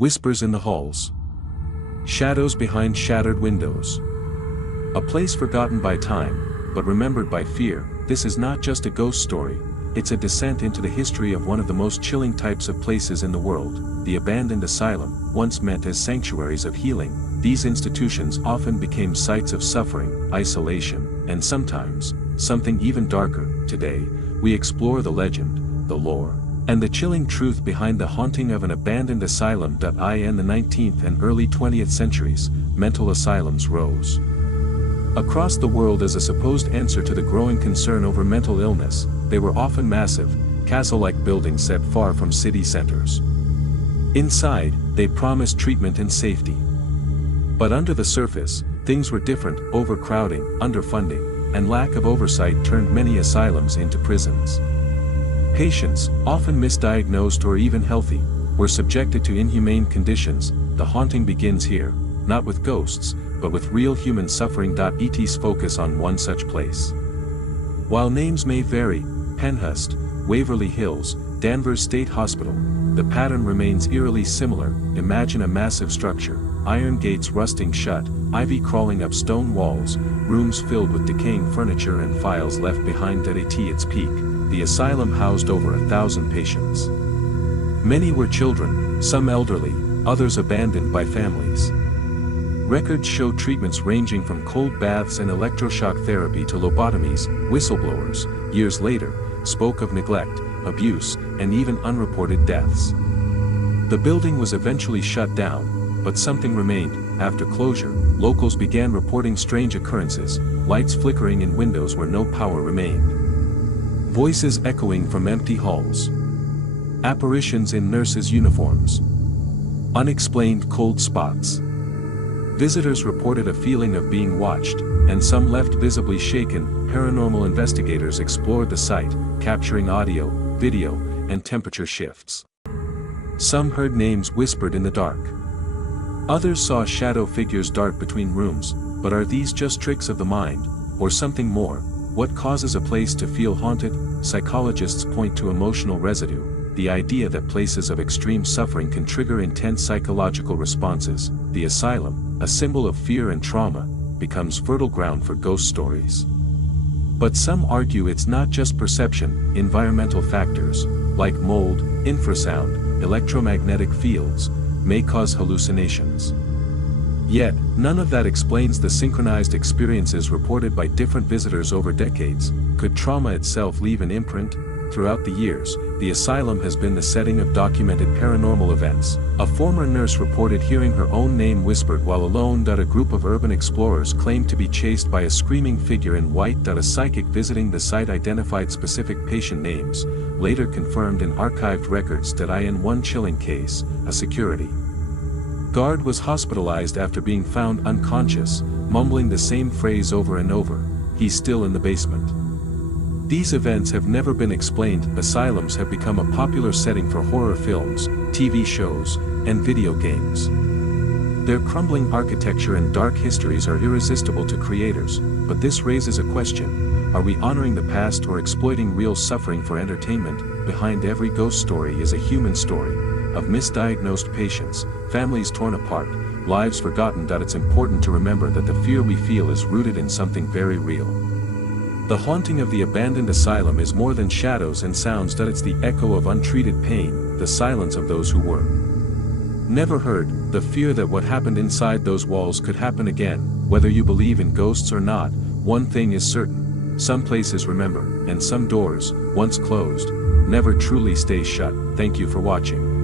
Whispers in the halls. Shadows behind shattered windows. A place forgotten by time, but remembered by fear. This is not just a ghost story, it's a descent into the history of one of the most chilling types of places in the world, the abandoned asylum. Once meant as sanctuaries of healing, these institutions often became sites of suffering, isolation, and sometimes, something even darker. Today, we explore the legend, the lore, and the chilling truth behind the haunting of an abandoned asylum. In the 19th and early 20th centuries, mental asylums rose across the world as a supposed answer to the growing concern over mental illness. They were often massive, castle-like buildings set far from city centers. Inside, they promised treatment and safety. But under the surface, things were different. Overcrowding, underfunding, and lack of oversight turned many asylums into prisons. Patients, often misdiagnosed or even healthy, were subjected to inhumane conditions. The haunting begins here, not with ghosts, but with real human suffering. ET's focus on one such place. While names may vary, Penhurst, Waverly Hills, Danvers State Hospital, the pattern remains eerily similar. Imagine a massive structure, iron gates rusting shut, ivy crawling up stone walls, rooms filled with decaying furniture and files left behind. At its peak, the asylum housed over 1,000 patients. Many were children, some elderly, others abandoned by families. Records show treatments ranging from cold baths and electroshock therapy to lobotomies. Whistleblowers, years later, spoke of neglect, abuse, and even unreported deaths. The building was eventually shut down, but something remained. After closure, locals began reporting strange occurrences, lights flickering in windows where no power remained. Voices echoing from empty halls. Apparitions in nurses' uniforms. Unexplained cold spots. Visitors reported a feeling of being watched, and some left visibly shaken. Paranormal investigators explored the site, capturing audio, video, and temperature shifts. Some heard names whispered in the dark. Others saw shadow figures dart between rooms. But are these just tricks of the mind, or something more? What causes a place to feel haunted? Psychologists point to emotional residue, the idea that places of extreme suffering can trigger intense psychological responses. The asylum, a symbol of fear and trauma, becomes fertile ground for ghost stories. But some argue it's not just perception. Environmental factors, like mold, infrasound, electromagnetic fields, may cause hallucinations. Yet, none of that explains the synchronized experiences reported by different visitors over decades. Could trauma itself leave an imprint? Throughout the years, the asylum has been the setting of documented paranormal events. A former nurse reported hearing her own name whispered while alone. A group of urban explorers claimed to be chased by a screaming figure in white. A psychic visiting the site identified specific patient names, later confirmed in archived records. In one chilling case, a security guard was hospitalized after being found unconscious, mumbling the same phrase over and over, "He's still in the basement." These events have never been explained. Asylums have become a popular setting for horror films, TV shows, and video games. Their crumbling architecture and dark histories are irresistible to creators, but this raises a question: are we honoring the past or exploiting real suffering for entertainment? Behind every ghost story is a human story, of misdiagnosed patients, families torn apart, lives forgotten. It's important to remember that the fear we feel is rooted in something very real. The haunting of the abandoned asylum is more than shadows and sounds. It's the echo of untreated pain, the silence of those who were never heard, the fear that what happened inside those walls could happen again. Whether you believe in ghosts or not, one thing is certain: some places remember, and some doors, once closed, never truly stay shut. Thank you for watching.